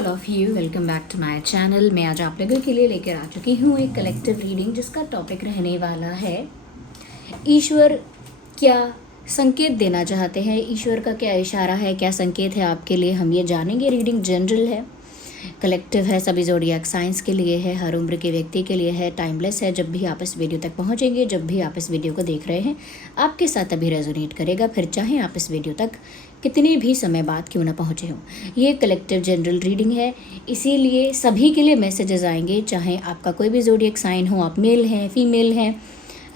All of you, welcome back to my channel. मैं आज आप लोगों के लिए लेकर आ चुकी हूँ एक कलेक्टिव रीडिंग जिसका टॉपिक रहने वाला है ईश्वर क्या संकेत देना चाहते हैं, ईश्वर का क्या इशारा है, क्या संकेत है आपके लिए, हम ये जानेंगे। रीडिंग जनरल है, कलेक्टिव है, सभी ज़ोडिएक साइंस के लिए है, हर उम्र के व्यक्ति के लिए है, टाइमलेस है। जब भी आप इस वीडियो तक पहुंचेंगे, जब भी आप इस वीडियो को देख रहे हैं, आपके साथ तभी रेजोनेट करेगा, फिर चाहे आप इस वीडियो तक कितने भी समय बाद क्यों ना पहुँचे हों। ये कलेक्टिव जनरल रीडिंग है, इसीलिए सभी के लिए मैसेजेस आएंगे, चाहे आपका कोई भी ज़ोडिएक साइन हो, आप मेल हैं फीमेल हैं।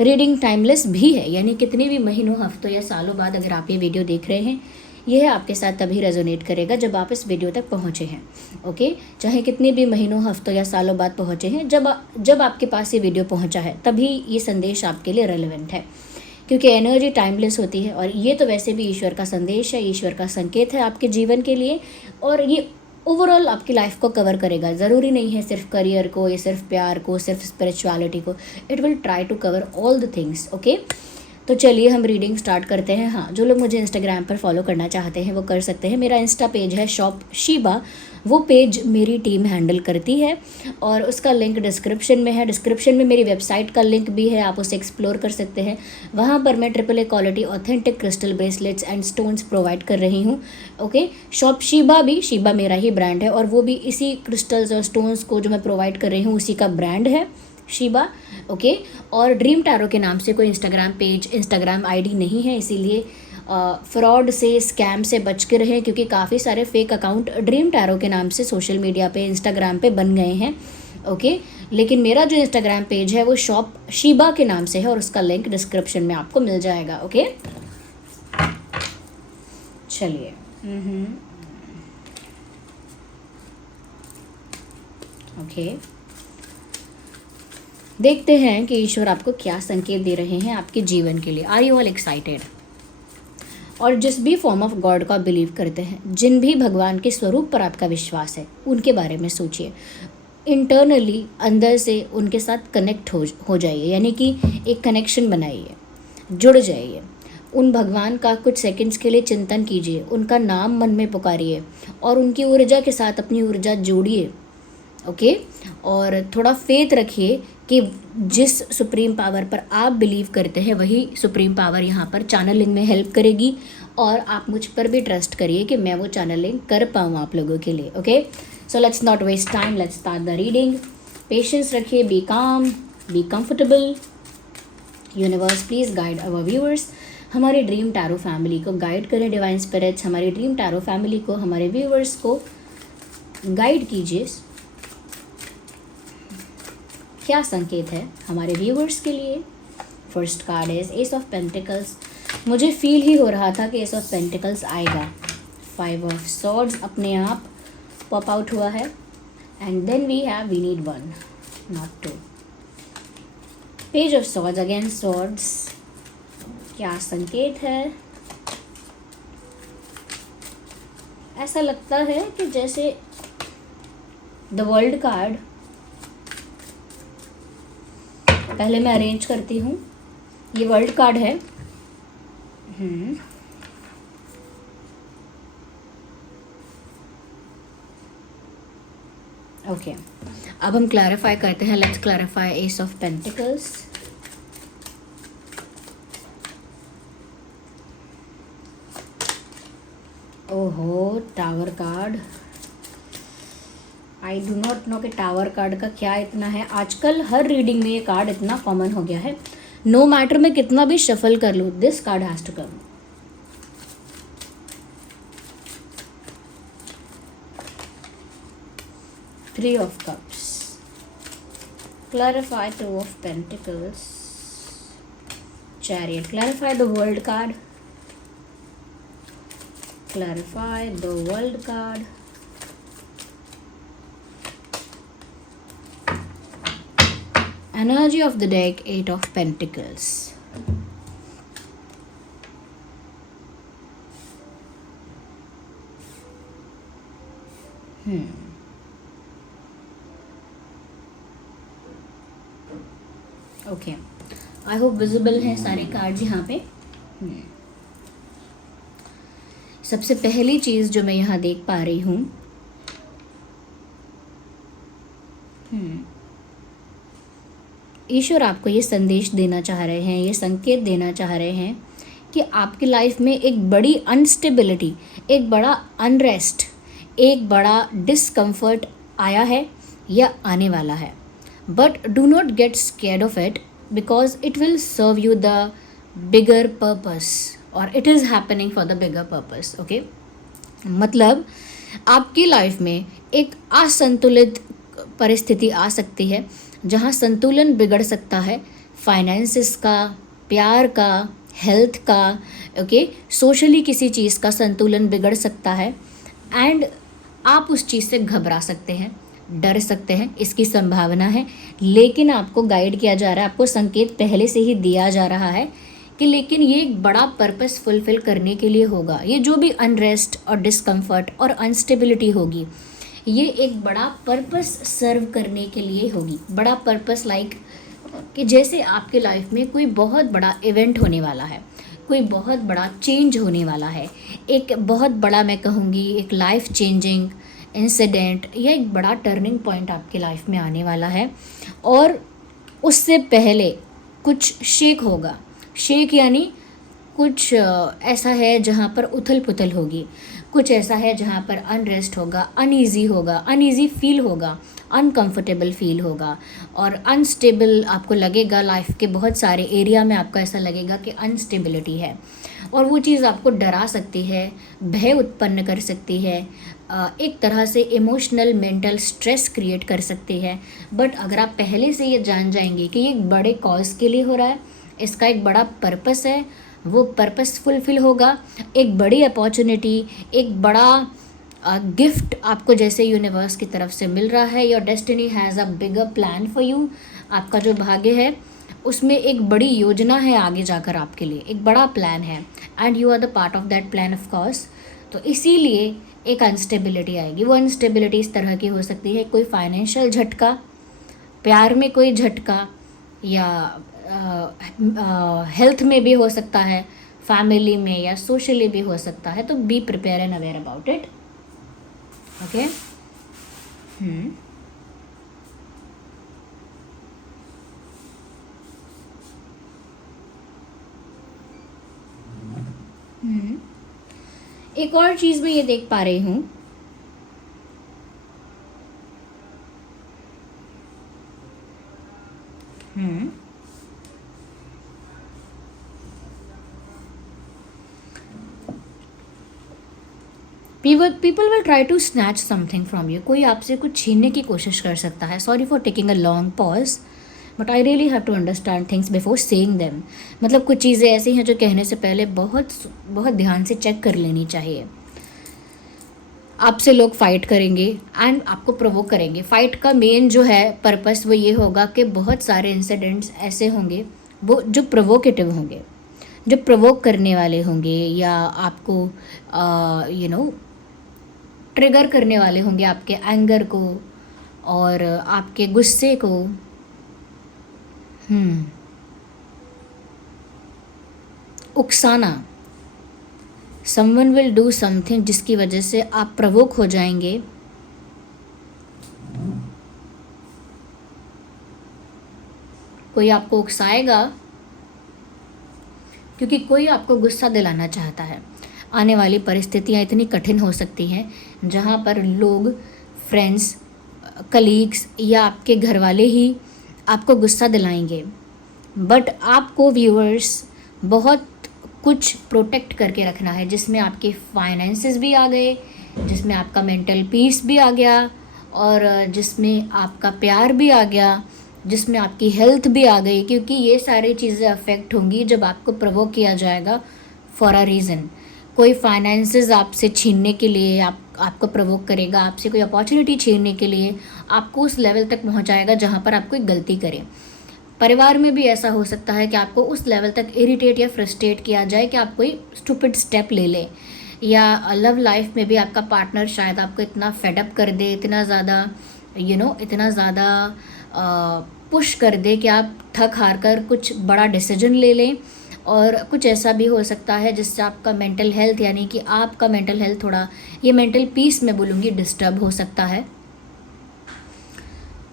रीडिंग टाइमलेस भी है, यानी कितने भी महीनों, हफ्तों या सालों बाद अगर आप ये वीडियो देख रहे हैं, यह आपके साथ तभी रेजोनेट करेगा जब आप इस वीडियो तक पहुँचे हैं। ओके, चाहे कितने भी महीनों, हफ्तों या सालों बाद पहुँचे हैं, जब आपके पास ये वीडियो पहुँचा है तभी ये संदेश आपके लिए रेलेवेंट है, क्योंकि एनर्जी टाइमलेस होती है। और ये तो वैसे भी ईश्वर का संदेश है, ईश्वर का संकेत है आपके जीवन के लिए, और ये ओवरऑल आपकी लाइफ को कवर करेगा। ज़रूरी नहीं है सिर्फ करियर को या सिर्फ प्यार को, सिर्फ स्पिरिचुअलिटी को, it will try to cover all the things. Okay, तो चलिए हम रीडिंग स्टार्ट करते हैं। हाँ, जो लोग मुझे इंस्टाग्राम पर फॉलो करना चाहते हैं वो कर सकते हैं। मेरा इंस्टा पेज है शॉप शीबा, वो पेज मेरी टीम हैंडल करती है और उसका लिंक डिस्क्रिप्शन में है। डिस्क्रिप्शन में मेरी वेबसाइट का लिंक भी है, आप उसे एक्सप्लोर कर सकते हैं। वहाँ पर मैं AAA quality authentic crystal bracelets and stones provide कर रही हूँ। ओके, शॉप शीबा भी, शीबा मेरा ही ब्रांड है और वो भी इसी क्रिस्टल्स और स्टोन्स को जो मैं प्रोवाइड कर रही हूँ उसी का ब्रांड है शीबा। ओके, और ड्रीम टैरो के नाम से कोई इंस्टाग्राम पेज, इंस्टाग्राम आईडी नहीं है, इसीलिए फ्रॉड से, स्कैम से बच के रहें, क्योंकि काफ़ी सारे फेक अकाउंट ड्रीम टैरो के नाम से सोशल मीडिया पे, इंस्टाग्राम पे बन गए हैं। ओके, लेकिन मेरा जो इंस्टाग्राम पेज है वो शॉप शीबा के नाम से है और उसका लिंक डिस्क्रिप्शन में आपको मिल जाएगा। ओके, चलिए। ओके, देखते हैं कि ईश्वर आपको क्या संकेत दे रहे हैं आपके जीवन के लिए। Are you all excited? और जिस भी फॉर्म ऑफ गॉड को आप बिलीव करते हैं, जिन भी भगवान के स्वरूप पर आपका विश्वास है, उनके बारे में सोचिए। इंटरनली, अंदर से उनके साथ कनेक्ट हो जाइए, यानी कि एक कनेक्शन बनाइए, जुड़ जाइए। उन भगवान का कुछ सेकंड्स के लिए चिंतन कीजिए, उनका नाम मन में पुकारिए और उनकी ऊर्जा के साथ अपनी ऊर्जा जोड़िए। ओके, और थोड़ा फेथ रखिए कि जिस सुप्रीम पावर पर आप बिलीव करते हैं वही सुप्रीम पावर यहाँ पर चैनलिंग में हेल्प करेगी, और आप मुझ पर भी ट्रस्ट करिए कि मैं वो चैनलिंग कर पाऊँ आप लोगों के लिए। Okay, so let's not waste time, let's start the reading. Patience रखिए, be calm, be comfortable. Universe please guide our viewers. हमारी ड्रीम टैरो फैमिली को गाइड करें डिवाइन स्पिरिट्स, हमारी ड्रीम टैरो फैमिली को, हमारे व्यूअर्स को गाइड कीजिए। क्या संकेत है हमारे व्यूअर्स के लिए? First card is S of pentacles. मुझे फील ही हो रहा था कि एस ऑफ पेंटिकल्स आएगा। 5 ऑफ सॉर्ड्स अपने आप पॉप आउट हुआ है, and then we need 1 not 2। Page of swords, again swords. क्या संकेत है? ऐसा लगता है कि जैसे द वर्ल्ड कार्ड, पहले मैं अरेंज करती हूँ। ये वर्ल्ड कार्ड है। ओके, अब हम क्लैरिफाई करते हैं। Let's clarify ace of pentacles. ओहो, tower card. I do not know कि टावर कार्ड का क्या इतना है। आजकल हर रीडिंग में ये कार्ड इतना कॉमन हो गया है, नो मैटर मैं कितना भी शफल कर लूँ, this card has to come. Three of Cups. Clarify 2 of Pentacles. Chariot. Clarify the World card. Clarify the World card. Energy of the deck, 8 of Pentacles. Okay, I hope visible हैं सारे cards यहाँ पे। सबसे पहली चीज़ जो मैं यहाँ देख पा रही हूँ, ईश्वर आपको ये संदेश देना चाह रहे हैं, ये संकेत देना चाह रहे हैं कि आपकी लाइफ में एक बड़ी अनस्टेबिलिटी, एक बड़ा अनरेस्ट, एक बड़ा डिस्कम्फर्ट आया है या आने वाला है. But do not get scared of it because it will serve you the bigger purpose और it is happening for the bigger purpose. Okay, मतलब आपकी लाइफ में एक असंतुलित परिस्थिति आ सकती है जहाँ संतुलन बिगड़ सकता है, फाइनेंसिस का, प्यार का, हेल्थ का, ओके, सोशली किसी चीज़ का संतुलन बिगड़ सकता है एंड आप उस चीज़ से घबरा सकते हैं, डर सकते हैं, इसकी संभावना है. लेकिन आपको गाइड किया जा रहा है, आपको संकेत पहले से ही दिया जा रहा है कि लेकिन ये एक बड़ा पर्पस फुलफिल करने के लिए होगा. ये जो भी अनरेस्ट और डिस्कम्फर्ट और अनस्टेबिलिटी होगी, ये एक बड़ा पर्पस सर्व करने के लिए होगी. बड़ा पर्पस लाइक कि जैसे आपके लाइफ में कोई बहुत बड़ा इवेंट होने वाला है, कोई बहुत बड़ा चेंज होने वाला है, एक बहुत बड़ा, मैं कहूँगी एक लाइफ चेंजिंग इंसिडेंट या एक बड़ा टर्निंग पॉइंट आपके लाइफ में आने वाला है और उससे पहले कुछ शेक होगा. शेक यानी कुछ ऐसा है जहाँ पर उथल पुथल होगी, कुछ ऐसा है जहाँ पर अनरेस्ट होगा, अनईजी फील होगा, अनकंफर्टेबल फील होगा और अनस्टेबल आपको लगेगा. लाइफ के बहुत सारे एरिया में आपको ऐसा लगेगा कि अनस्टेबिलिटी है और वो चीज़ आपको डरा सकती है, भय उत्पन्न कर सकती है, एक तरह से इमोशनल मेंटल स्ट्रेस क्रिएट कर सकती है. बट अगर आप पहले से ये जान जाएंगे कि ये एक बड़े कॉज के लिए हो रहा है, इसका एक बड़ा पर्पस है, वो पर्पस फुलफिल होगा, एक बड़ी अपॉर्चुनिटी, एक बड़ा गिफ्ट आपको जैसे यूनिवर्स की तरफ से मिल रहा है. Your destiny has a bigger plan for you. आपका जो भाग्य है उसमें एक बड़ी योजना है आगे जाकर आपके लिए, एक बड़ा प्लान है and you are the part of that plan of course. तो इसीलिए एक अनस्टेबिलिटी आएगी. वो अनस्टेबिलिटी इस तरह की हो सकती है, कोई फाइनेंशियल झटका, प्यार में कोई झटका, या हेल्थ में भी हो सकता है, फैमिली में या सोशली भी हो सकता है. तो be prepare and aware about it. Okay. एक और चीज़ मैं ये देख पा रही हूँ, people will try to snatch something from you. कोई आपसे कुछ छीनने की कोशिश कर सकता है. Sorry for taking a long pause but I really have to understand things before saying them. मतलब कुछ चीज़ें ऐसी हैं जो कहने से पहले बहुत बहुत ध्यान से चेक कर लेनी चाहिए. आपसे लोग फाइट करेंगे एंड आपको प्रोवोक करेंगे. फाइट का मेन जो है पर्पस वो ये होगा कि बहुत सारे इंसिडेंट्स ऐसे होंगे वो जो प्रोवोकेटिव होंगे, जो प्रोवोक करने वाले होंगे या आपको ट्रिगर करने वाले होंगे, आपके एंगर को और आपके गुस्से को. उकसाना. समवन विल डू समथिंग जिसकी वजह से आप प्रोवोक हो जाएंगे. कोई आपको उकसाएगा क्योंकि कोई आपको गुस्सा दिलाना चाहता है. आने वाली परिस्थितियाँ इतनी कठिन हो सकती हैं जहाँ पर लोग, फ्रेंड्स, कलीग्स या आपके घर वाले ही आपको गुस्सा दिलाएंगे. बट आपको व्यूअर्स बहुत कुछ प्रोटेक्ट करके रखना है, जिसमें आपके फाइनेंसेस भी आ गए, जिसमें आपका मेंटल पीस भी आ गया और जिसमें आपका प्यार भी आ गया, जिसमें आपकी हेल्थ भी आ गई. क्योंकि ये सारी चीज़ें अफेक्ट होंगी जब आपको प्रोवोक किया जाएगा फॉर अ रीज़न. कोई फाइनेंसेस आपसे छीनने के लिए आपको प्रोवोक करेगा, आपसे कोई अपॉर्चुनिटी छीनने के लिए आपको उस लेवल तक पहुंचाएगा जहां पर आप कोई गलती करें. परिवार में भी ऐसा हो सकता है कि आपको उस लेवल तक इरिटेट या फ्रस्ट्रेट किया जाए कि आप कोई स्टूपिड स्टेप ले लें. या लव लाइफ में भी आपका पार्टनर शायद आपको इतना फेडअप कर दे, इतना ज़्यादा पुश कर दे कि आप थक हार कर कुछ बड़ा डिसीजन ले लें. और कुछ ऐसा भी हो सकता है जिससे आपका मेंटल हेल्थ, यानी कि आपका मेंटल हेल्थ थोड़ा, ये मेंटल पीस मैं बोलूँगी, डिस्टर्ब हो सकता है.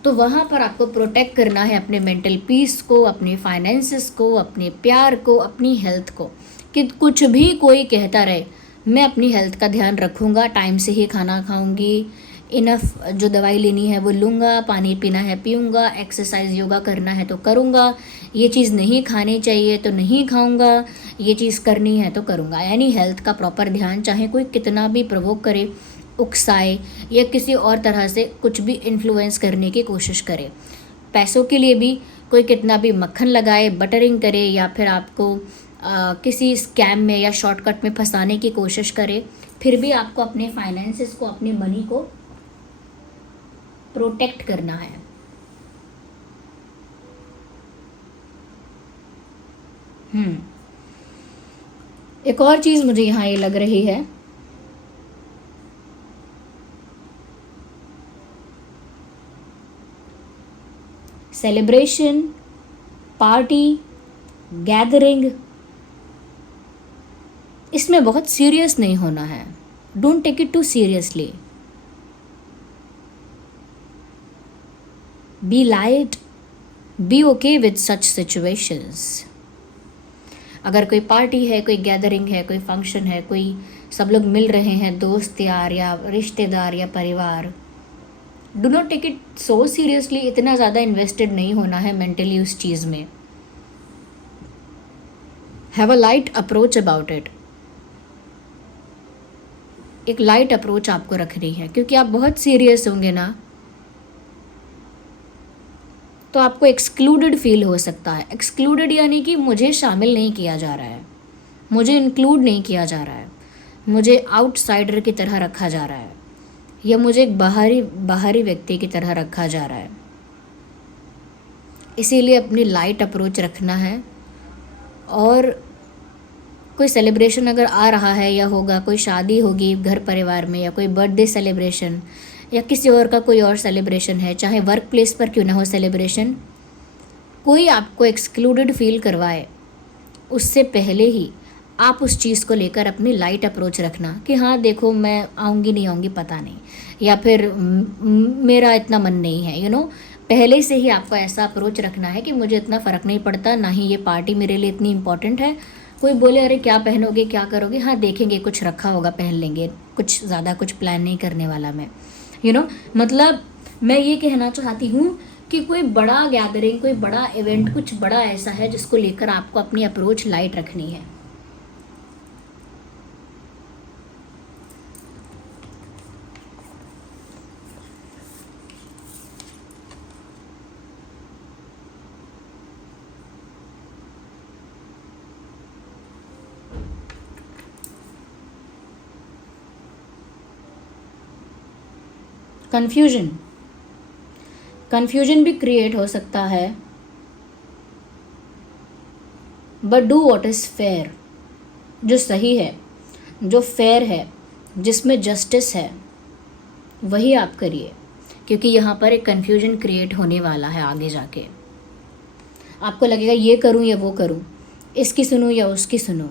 तो वहाँ पर आपको प्रोटेक्ट करना है अपने मेंटल पीस को, अपने फाइनेंसेस को, अपने प्यार को, अपनी हेल्थ को। कि कुछ भी कोई कहता रहे, मैं अपनी हेल्थ का ध्यान रखूँगा, टाइम से ही खाना खाऊँगी, इनफ जो दवाई लेनी है वो लूँगा, पानी पीना है पीऊँगा, एक्सरसाइज योगा करना है तो करूँगा, ये चीज़ नहीं खानी चाहिए तो नहीं खाऊँगा, ये चीज़ करनी है तो करूँगा। यानी हेल्थ का प्रॉपर ध्यान, चाहे कोई कितना भी प्रोवोक करे, उकसाए या किसी और तरह से कुछ भी इन्फ्लुएंस करने की कोशिश करे। पैसों के लिए भी कोई कितना भी मक्खन लगाए, बटरिंग करे या फिर आपको किसी स्कैम में या शॉर्टकट में फंसाने की कोशिश करे, फिर भी आपको अपने फाइनेंसेस को, अपने मनी को प्रोटेक्ट करना है। एक और चीज़ मुझे यहाँ ये लग रही है, सेलिब्रेशन, पार्टी, गैदरिंग, इसमें बहुत सीरियस नहीं होना है। Don't take it too seriously. Be light, be okay with such situations. अगर कोई पार्टी है, कोई गैदरिंग है, कोई फंक्शन है, कोई सब लोग मिल रहे हैं, दोस्त यार या रिश्तेदार या परिवार, do not take it so seriously. इतना ज़्यादा इन्वेस्टेड नहीं होना है मेंटली उस चीज़ में। Have a light approach about it. एक लाइट अप्रोच आपको रखनी है, क्योंकि आप बहुत सीरियस होंगे ना तो आपको एक्सक्लूडेड फील हो सकता है। एक्सक्लूडेड यानी कि मुझे शामिल नहीं किया जा रहा है, मुझे इंक्लूड नहीं किया जा रहा है, मुझे आउटसाइडर की तरह रखा जा रहा है, या मुझे एक बाहरी व्यक्ति की तरह रखा जा रहा है। इसीलिए अपनी लाइट अप्रोच रखना है। और कोई सेलिब्रेशन अगर आ रहा है या होगा, कोई शादी होगी घर परिवार में, या कोई बर्थडे सेलिब्रेशन या किसी और का कोई और सेलिब्रेशन है, चाहे वर्क प्लेस पर क्यों ना हो सेलिब्रेशन, कोई आपको एक्सक्लूडेड फील करवाए, उससे पहले ही आप उस चीज़ को लेकर अपनी लाइट अप्रोच रखना कि हाँ देखो, मैं आऊँगी नहीं आऊँगी पता नहीं, या फिर मेरा इतना मन नहीं है, पहले से ही आपको ऐसा अप्रोच रखना है कि मुझे इतना फ़र्क नहीं पड़ता, ना ही ये पार्टी मेरे लिए इतनी इम्पॉर्टेंट है। कोई बोले अरे क्या पहनोगे, क्या करोगे, हाँ देखेंगे, कुछ रखा होगा पहन लेंगे, कुछ ज़्यादा कुछ प्लान नहीं करने वाला मैं। मतलब मैं ये कहना चाहती हूँ कि कोई बड़ा गैदरिंग, कोई बड़ा इवेंट, कुछ बड़ा ऐसा है जिसको लेकर आपको अपनी अप्रोच लाइट रखनी है। कन्फ्यूजन भी क्रिएट हो सकता है, but do what is fair. जो सही है, जो फेयर है, जिसमें जस्टिस है, वही आप करिए, क्योंकि यहाँ पर एक कन्फ्यूजन क्रिएट होने वाला है आगे जाके। आपको लगेगा ये करूँ या वो करूँ, इसकी सुनूँ या उसकी सुनूँ,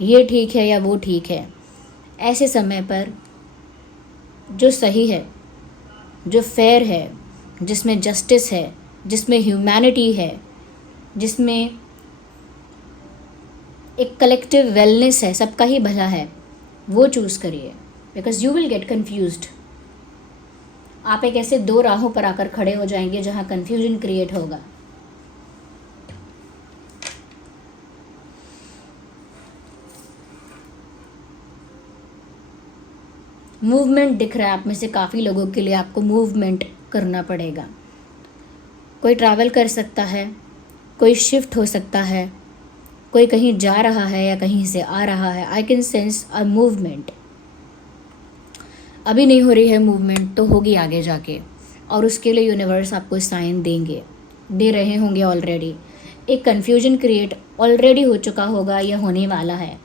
ये ठीक है या वो ठीक है। ऐसे समय पर जो सही है, जो फेयर है, जिसमें जस्टिस है, जिसमें ह्यूमैनिटी है, जिसमें एक कलेक्टिव वेलनेस है, सबका ही भला है, वो चूज़ करिए। Because you will get confused. आप एक ऐसे दो राहों पर आकर खड़े हो जाएंगे जहाँ कन्फ्यूजन क्रिएट होगा। मूवमेंट दिख रहा है आप में से काफ़ी लोगों के लिए, आपको मूवमेंट करना पड़ेगा। कोई ट्रैवल कर सकता है, कोई शिफ्ट हो सकता है, कोई कहीं जा रहा है या कहीं से आ रहा है। I can sense a movement. अभी नहीं हो रही है मूवमेंट तो होगी आगे जाके, और उसके लिए यूनिवर्स आपको साइन दे रहे होंगे ऑलरेडी। एक कन्फ्यूजन क्रिएट ऑलरेडी हो चुका होगा या होने वाला है,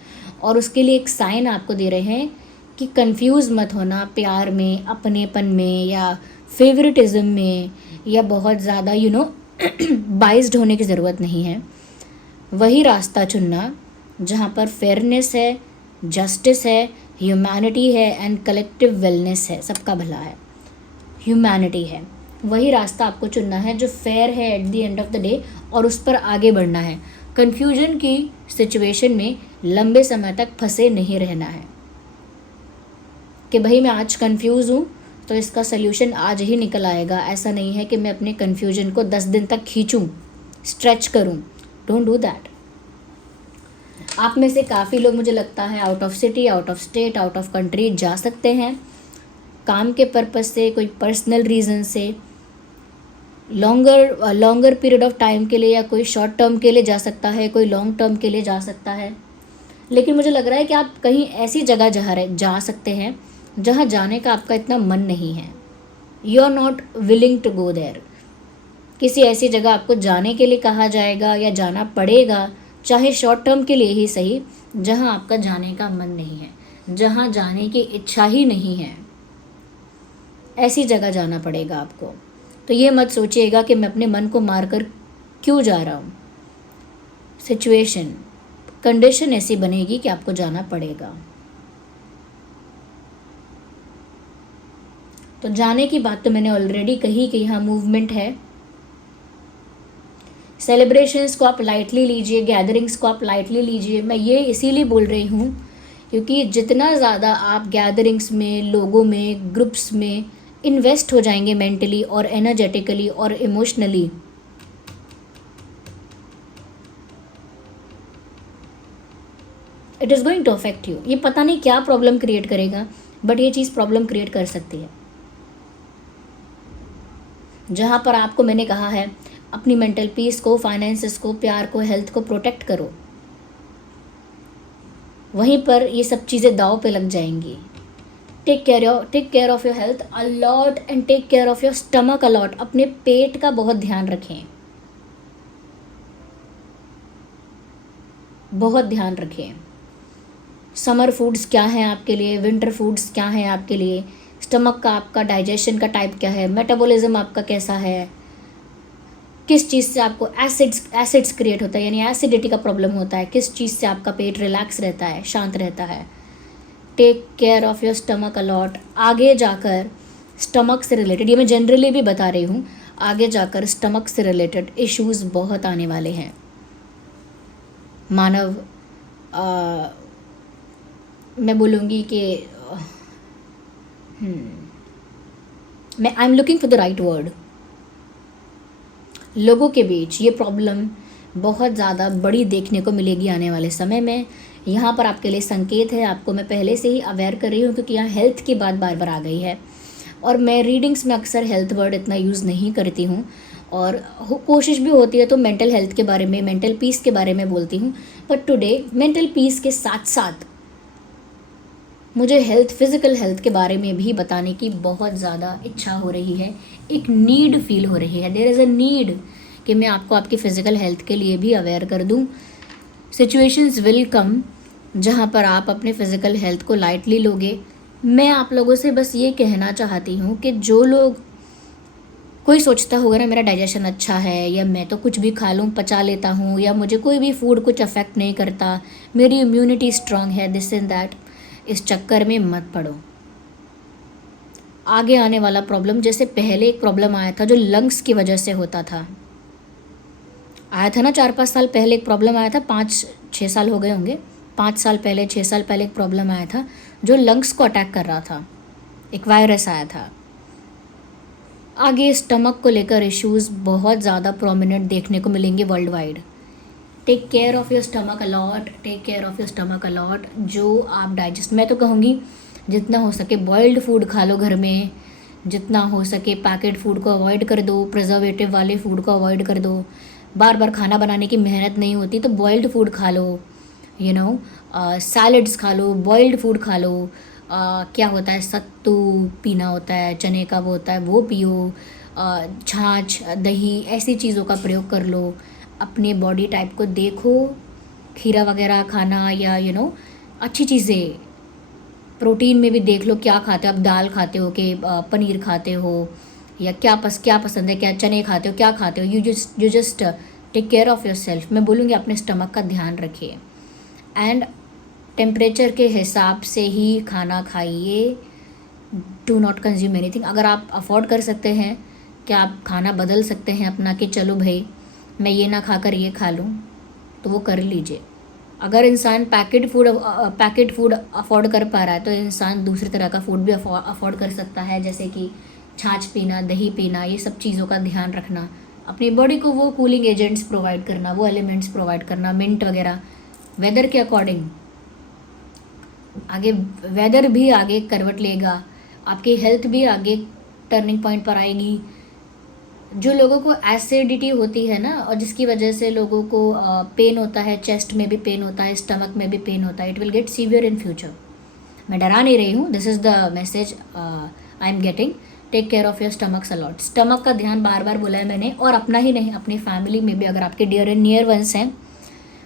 और उसके लिए एक साइन आपको दे रहे हैं कि कंफ्यूज मत होना प्यार में, अपनेपन में, या फेवरेटिज्म में, या बहुत ज़्यादा बाइस्ड होने की ज़रूरत नहीं है। वही रास्ता चुनना जहाँ पर फेयरनेस है, जस्टिस है, ह्यूमैनिटी है एंड कलेक्टिव वेलनेस है, सबका भला है, ह्यूमैनिटी है। वही रास्ता आपको चुनना है जो फेयर है at the end of the day, और उस पर आगे बढ़ना है। कन्फ्यूजन की सिचुएशन में लंबे समय तक फंसे नहीं रहना है कि भाई मैं आज कंफ्यूज हूँ तो इसका सल्यूशन आज ही निकल आएगा। ऐसा नहीं है कि मैं अपने कन्फ्यूजन को 10 दिन तक खींचूँ, स्ट्रेच करूँ। Don't do that. आप में से काफ़ी लोग मुझे लगता है out of city, out of state, out of country जा सकते हैं काम के पर्पस से, कोई पर्सनल रीज़न से, लॉन्गर पीरियड ऑफ टाइम के लिए, या कोई शॉर्ट टर्म के लिए जा सकता है, कोई लॉन्ग टर्म के लिए जा सकता है। लेकिन मुझे लग रहा है कि आप कहीं ऐसी जगह जा सकते हैं जहाँ जाने का आपका इतना मन नहीं है। You are not willing to go there. किसी ऐसी जगह आपको जाने के लिए कहा जाएगा या जाना पड़ेगा, चाहे शॉर्ट टर्म के लिए ही सही, जहाँ आपका जाने का मन नहीं है, जहाँ जाने की इच्छा ही नहीं है, ऐसी जगह जाना पड़ेगा आपको। तो ये मत सोचिएगा कि मैं अपने मन को मारकर क्यों जा रहा हूँ। सिचुएशन, कंडीशन ऐसी बनेगी कि आपको जाना पड़ेगा। तो जाने की बात तो मैंने ऑलरेडी कही कि यहाँ मूवमेंट है। सेलिब्रेशंस को आप लाइटली लीजिए, गैदरिंग्स को आप लाइटली लीजिए। मैं ये इसीलिए बोल रही हूँ क्योंकि जितना ज़्यादा आप गैदरिंग्स में, लोगों में, ग्रुप्स में इन्वेस्ट हो जाएंगे मेंटली और एनर्जेटिकली और emotionally, it is going to affect you. ये पता नहीं क्या प्रॉब्लम क्रिएट करेगा, बट ये चीज़ प्रॉब्लम क्रिएट कर सकती है। जहाँ पर आपको मैंने कहा है अपनी मेंटल पीस को, फाइनेंसेस को, प्यार को, हेल्थ को प्रोटेक्ट करो, वहीं पर ये सब चीज़ें दाव पे लग जाएंगी। Take care of your health a lot and take care of your stomach a lot. अपने पेट का बहुत ध्यान रखें, बहुत ध्यान रखें। समर फूड्स क्या हैं आपके लिए, विंटर फूड्स क्या हैं आपके लिए, स्टमक का आपका डाइजेशन का टाइप क्या है, मेटाबॉलिज्म आपका कैसा है, किस चीज़ से आपको एसिड्स क्रिएट होता है, यानी एसिडिटी का प्रॉब्लम होता है, किस चीज़ से आपका पेट रिलैक्स रहता है, शांत रहता है। Take care of your stomach a lot. आगे जाकर स्टमक से रिलेटेड, ये मैं जनरली भी बता रही हूँ, आगे जाकर स्टमक से रिलेटेड इश्यूज़ बहुत आने वाले हैं। मानव मैं बोलूँगी कि मैं I am looking for the right word. लोगों के बीच ये प्रॉब्लम बहुत ज़्यादा बड़ी देखने को मिलेगी आने वाले समय में। यहाँ पर आपके लिए संकेत है, आपको मैं पहले से ही अवेयर कर रही हूँ क्योंकि यहाँ हेल्थ की बात बार बार आ गई है और मैं रीडिंग्स में अक्सर हेल्थ वर्ड इतना यूज़ नहीं करती हूँ और कोशिश भी होती है तो मेंटल हेल्थ के बारे में, मेंटल पीस के बारे में बोलती हूँ। बट टुडे मेंटल पीस के साथ साथ मुझे फिज़िकल हेल्थ के बारे में भी बताने की बहुत ज़्यादा इच्छा हो रही है, एक नीड फील हो रही है। देयर इज़ अ नीड कि मैं आपको आपकी फ़िज़िकल हेल्थ के लिए भी अवेयर कर दूं। सिचुएशंस विल कम जहां पर आप अपने फ़िज़िकल हेल्थ को लाइटली लोगे। मैं आप लोगों से बस ये कहना चाहती हूँ कि जो लोग, कोई सोचता होगा ना मेरा डाइजेशन अच्छा है या मैं तो कुछ भी खा लूँ पचा लेता हूँ या मुझे कोई भी फूड कुछ अफेक्ट नहीं करता, मेरी इम्यूनिटी स्ट्रांग है, दिस एंड दैट, इस चक्कर में मत पड़ो। आगे आने वाला प्रॉब्लम, जैसे पहले एक प्रॉब्लम आया था जो लंग्स की वजह से होता था, आया था ना 4-5 साल पहले एक प्रॉब्लम आया था, 5-6 साल हो गए होंगे, 5 साल पहले 6 साल पहले एक प्रॉब्लम आया था जो लंग्स को अटैक कर रहा था, एक वायरस आया था। आगे स्टमक को लेकर इश्यूज़ बहुत ज़्यादा प्रोमिनेंट देखने को मिलेंगे world wide. Take care of your stomach a lot, take care of your stomach a lot. जो आप डाइजेस्ट, मैं तो कहूँगी जितना हो सके बॉइल्ड फूड खा लो घर में, जितना हो सके पैकेट फूड को अवॉइड कर दो, प्रिजर्वेटिव वाले फूड को अवॉइड कर दो। बार बार खाना बनाने की मेहनत नहीं होती तो बॉइल्ड फूड खा लो, यू नो, सैलड्स खा लो, बॉइल्ड फूड खा लो। क्या होता है, सत्तू पीना होता है, चने का वो होता है वो पियो, छाछ, दही, ऐसी चीज़ों का प्रयोग कर लो। अपने बॉडी टाइप को देखो, खीरा वगैरह खाना या अच्छी चीज़ें, प्रोटीन में भी देख लो क्या खाते हो आप, दाल खाते हो कि पनीर खाते हो या क्या पसंद है, क्या चने खाते हो, क्या खाते हो। You just take care of yourself. मैं बोलूँगी अपने स्टमक का ध्यान रखिए एंड टेम्परेचर के हिसाब से ही खाना खाइए। Do not consume anything. अगर आप अफोर्ड कर सकते हैं क्या आप खाना बदल सकते हैं अपना कि चलो भाई मैं ये ना खाकर ये खा लूँ, तो वो कर लीजिए। अगर इंसान पैकेट फूड अफोर्ड कर पा रहा है तो इंसान दूसरी तरह का फूड भी अफोर्ड कर सकता है, जैसे कि छाछ पीना, दही पीना, ये सब चीज़ों का ध्यान रखना, अपनी बॉडी को वो कूलिंग एजेंट्स प्रोवाइड करना, वो एलिमेंट्स प्रोवाइड करना, मिंट वगैरह, वेदर के अकॉर्डिंग। आगे वेदर भी आगे करवट लेगा, आपकी हेल्थ भी आगे टर्निंग पॉइंट पर आएगी। जो लोगों को एसिडिटी होती है ना, और जिसकी वजह से लोगों को पेन होता है, चेस्ट में भी पेन होता है, स्टमक में भी पेन होता है, it will get severe in future. मैं डरा नहीं रही हूँ, this is the message I am getting. Take care of your stomachs a lot. Stomach का ध्यान बार बार बोला है मैंने, और अपना ही नहीं, अपनी फैमिली में भी अगर आपके डियर एंड नियर वंस हैं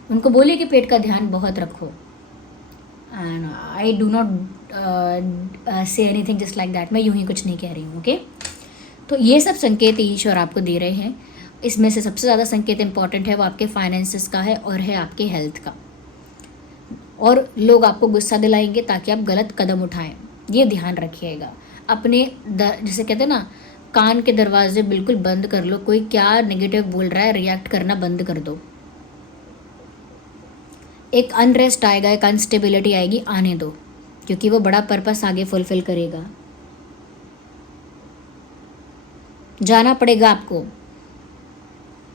उनको बोलिए कि पेट का ध्यान बहुत रखो। And I do not say anything just like that, मैं यूँ ही कुछ नहीं कह रही हूँ, ओके। तो ये सब संकेत ईश्वर आपको दे रहे हैं। इसमें से सबसे ज़्यादा संकेत इंपॉर्टेंट है वो आपके फाइनेंसेस का है और है आपके हेल्थ का। और लोग आपको गुस्सा दिलाएंगे ताकि आप गलत कदम उठाएं, ये ध्यान रखिएगा। अपने जैसे कहते हैं ना, कान के दरवाजे बिल्कुल बंद कर लो, कोई क्या नेगेटिव बोल रहा है रिएक्ट करना बंद कर दो। एक अनरेस्ट आएगा, एक अनस्टेबिलिटी आएगी, आने दो, क्योंकि वो बड़ा पर्पस आगे फुलफिल करेगा। जाना पड़ेगा आपको,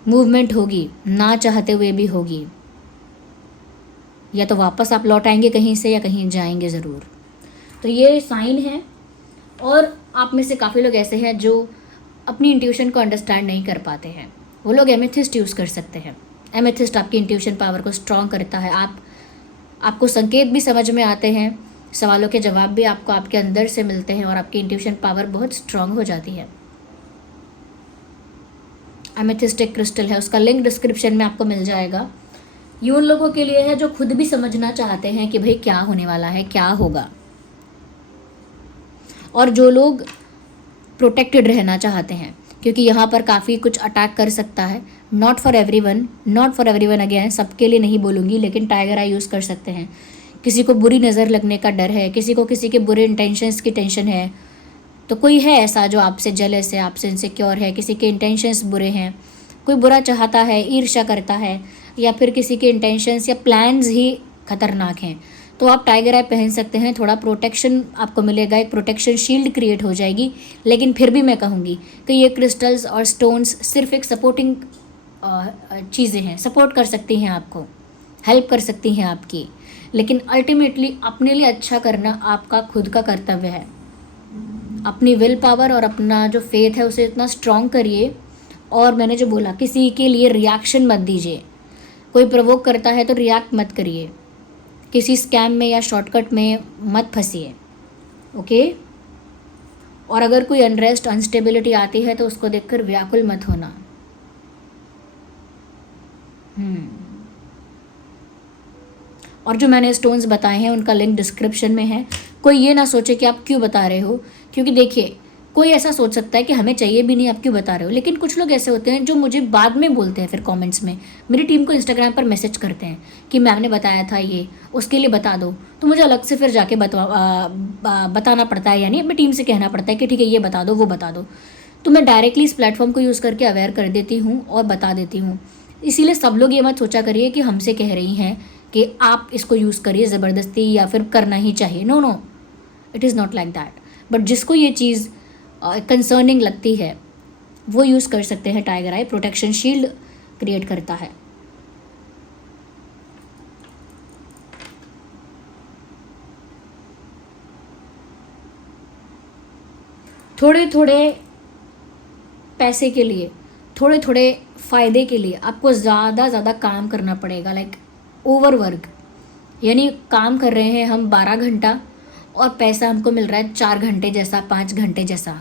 मूवमेंट होगी, ना चाहते हुए भी होगी। या तो वापस आप लौट आएंगे कहीं से, या कहीं जाएंगे ज़रूर। तो ये साइन है। और आप में से काफ़ी लोग ऐसे हैं जो अपनी इंट्यूशन को अंडरस्टैंड नहीं कर पाते हैं, वो लोग एमेथिस्ट यूज़ कर सकते हैं। एमेथिस्ट आपकी इंट्यूशन पावर को स्ट्रॉन्ग करता है। आपको संकेत भी समझ में आते हैं, सवालों के जवाब भी आपको आपके अंदर से मिलते हैं, और आपकी इंट्यूशन पावर बहुत स्ट्रॉन्ग हो जाती है। एमेथिस्ट एक क्रिस्टल है, उसका लिंक डिस्क्रिप्शन में आपको मिल जाएगा। ये उन लोगों के लिए है जो खुद भी समझना चाहते हैं कि भाई क्या होने वाला है, क्या होगा, और जो लोग प्रोटेक्टेड रहना चाहते हैं, क्योंकि यहाँ पर काफ़ी कुछ अटैक कर सकता है। नॉट फॉर एवरीवन अगेन, सबके लिए नहीं बोलूँगी, लेकिन टाइगर आई यूज़ कर सकते हैं। किसी को बुरी नज़र लगने का डर है, किसी को किसी के बुरे इंटेंशंस की टेंशन है, तो कोई है ऐसा जो आपसे जेलस है, आपसे इनसिक्योर है, किसी के इंटेंशंस बुरे हैं, कोई बुरा चाहता है, ईर्ष्या करता है, या फिर किसी के इंटेंशंस या प्लान्स ही खतरनाक हैं, तो आप टाइगर आई पहन सकते हैं। थोड़ा प्रोटेक्शन आपको मिलेगा, एक प्रोटेक्शन शील्ड क्रिएट हो जाएगी। लेकिन फिर भी मैं कहूँगी कि ये क्रिस्टल्स और स्टोन्स सिर्फ एक सपोर्टिंग चीज़ें हैं, सपोर्ट कर सकती हैं आपको, हेल्प कर सकती हैं आपकी, लेकिन अल्टीमेटली अपने लिए अच्छा करना आपका खुद का कर्तव्य है। अपनी विल पावर और अपना जो फेथ है उसे इतना स्ट्रॉन्ग करिए। और मैंने जो बोला, किसी के लिए रिएक्शन मत दीजिए। कोई प्रोवोक करता है तो रिएक्ट मत करिए, किसी स्कैम में या शॉर्टकट में मत फंसिए, ओके। और अगर कोई अनरेस्ट, अनस्टेबिलिटी आती है तो उसको देखकर व्याकुल मत होना। और जो मैंने स्टोन्स बताए हैं उनका लिंक डिस्क्रिप्शन में है। कोई ये ना सोचे कि आप क्यों बता रहे हो, क्योंकि देखिए कोई ऐसा सोच सकता है कि हमें चाहिए भी नहीं, आप क्यों बता रहे हो। लेकिन कुछ लोग ऐसे होते हैं जो मुझे बाद में बोलते हैं, फिर कमेंट्स में मेरी टीम को इंस्टाग्राम पर मैसेज करते हैं कि मैम ने बताया था ये, उसके लिए बता दो। तो मुझे अलग से फिर जाके बताना पड़ता है, यानी अपनी टीम से कहना पड़ता है कि ठीक है ये बता दो, वो बता दो। तो मैं डायरेक्टली इस प्लेटफॉर्म को यूज़ करके अवेयर कर देती हूँ और बता देती हूँ। इसीलिए सब लोग ये मत सोचा करिए कि हमसे कह रही हैं कि आप इसको यूज़ करिए ज़बरदस्ती या फिर करना ही चाहिए। No no, it is not like that. But जिसको ये चीज़ कंसर्निंग लगती है वो यूज़ कर सकते हैं। टाइगर आई प्रोटेक्शन शील्ड क्रिएट करता है। थोड़े थोड़े पैसे के लिए, थोड़े थोड़े फ़ायदे के लिए आपको ज़्यादा काम करना पड़ेगा, लाइक ओवरवर्क। यानी काम कर रहे हैं हम 12 घंटा और पैसा हमको मिल रहा है 4 घंटे जैसा, 5 घंटे जैसा।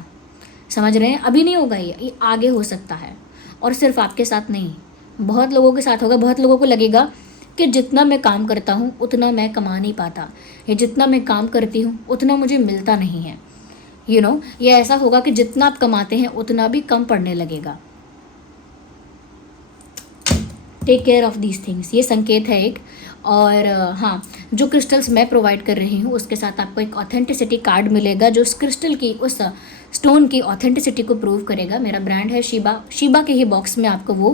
समझ रहे हैं? अभी नहीं होगा ये आगे हो सकता है। और सिर्फ आपके साथ नहीं, बहुत लोगों के साथ होगा। बहुत लोगों को लगेगा कि जितना मैं काम करता हूँ उतना मैं कमा नहीं पाता, या जितना मैं काम करती हूँ उतना मुझे मिलता नहीं है। ये ऐसा होगा कि जितना आप कमाते हैं उतना भी कम पड़ने लगेगा। Take care of these things, ये संकेत है एक। और हाँ, जो क्रिस्टल्स मैं प्रोवाइड कर रही हूँ उसके साथ आपको एक ऑथेंटिसिटी कार्ड मिलेगा, जो उस क्रिस्टल की, उस स्टोन की ऑथेंटिसिटी को प्रूव करेगा। मेरा ब्रांड है शीबा। शीबा के ही बॉक्स में आपको वो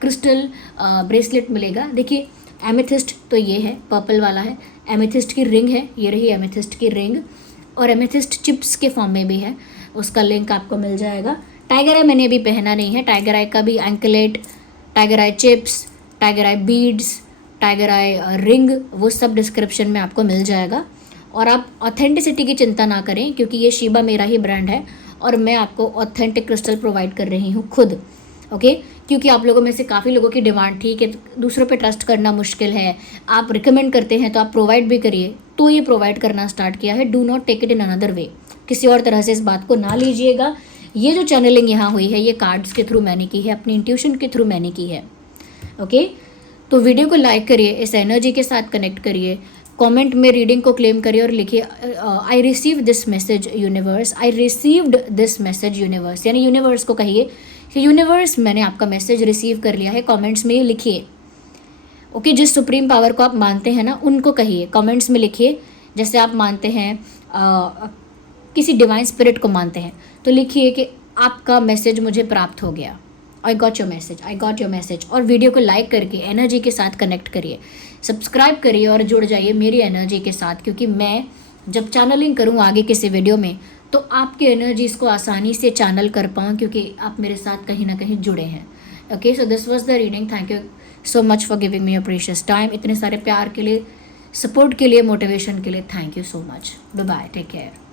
क्रिस्टल ब्रेसलेट मिलेगा। देखिए एमेथिस्ट तो ये है, पर्पल वाला है। एमेथिस्ट की रिंग है, ये रही एमेथिस्ट की रिंग, और एमेथिस्ट चिप्स के फॉर्म में भी है, उसका लिंक आपको मिल जाएगा। टाइगर आई मैंने अभी पहना नहीं है, टाइगर आई का भी एंकलेट, टाइगर आई चिप्स, टाइगर आई बीड्स, टाइगर आई रिंग, वो सब डिस्क्रिप्शन में आपको मिल जाएगा। और आप ऑथेंटिसिटी की चिंता ना करें, क्योंकि ये शीबा मेरा ही ब्रांड है और मैं आपको ऑथेंटिक क्रिस्टल प्रोवाइड कर रही हूँ खुद। ओके, क्योंकि आप लोगों में से काफ़ी लोगों की डिमांड थी कि दूसरों पे ट्रस्ट करना मुश्किल है, आप रिकमेंड करते हैं तो आप प्रोवाइड भी करिए, तो ये प्रोवाइड करना स्टार्ट किया है। Do not take it in another way, किसी और तरह से इस बात को ना लीजिएगा। ये जो चैनलिंग यहाँ हुई है ये कार्ड्स के थ्रू मैंने की है, अपनी इंट्यूशन के थ्रू मैंने की है। ओके, तो वीडियो को लाइक करिए, इस एनर्जी के साथ कनेक्ट करिए, कमेंट में रीडिंग को क्लेम करिए और लिखिए I receive this message universe, I received this message universe, यानी यूनिवर्स को कहिए कि यूनिवर्स मैंने आपका मैसेज रिसीव कर लिया है। कमेंट्स में लिखिए। ओके, जिस सुप्रीम पावर को आप मानते हैं ना उनको कहिए, कमेंट्स में लिखिए। जैसे आप मानते हैं किसी डिवाइन स्पिरिट को मानते हैं तो लिखिए कि आपका मैसेज मुझे प्राप्त हो गया, I got your message, I got your message. और वीडियो को लाइक करके एनर्जी के साथ कनेक्ट करिए, सब्सक्राइब करिए और जुड़ जाइए मेरी एनर्जी के साथ, क्योंकि मैं जब चैनलिंग करूँ आगे किसी वीडियो में तो आपकी एनर्जीज को आसानी से चैनल कर पाऊँ, क्योंकि आप मेरे साथ कहीं ना कहीं जुड़े हैं। Okay, so this was the reading. Thank you so much for giving me your precious time. इतने सारे प्यार के लिए, सपोर्ट के लिए, मोटिवेशन के लिए thank you so much. Bye bye, take care.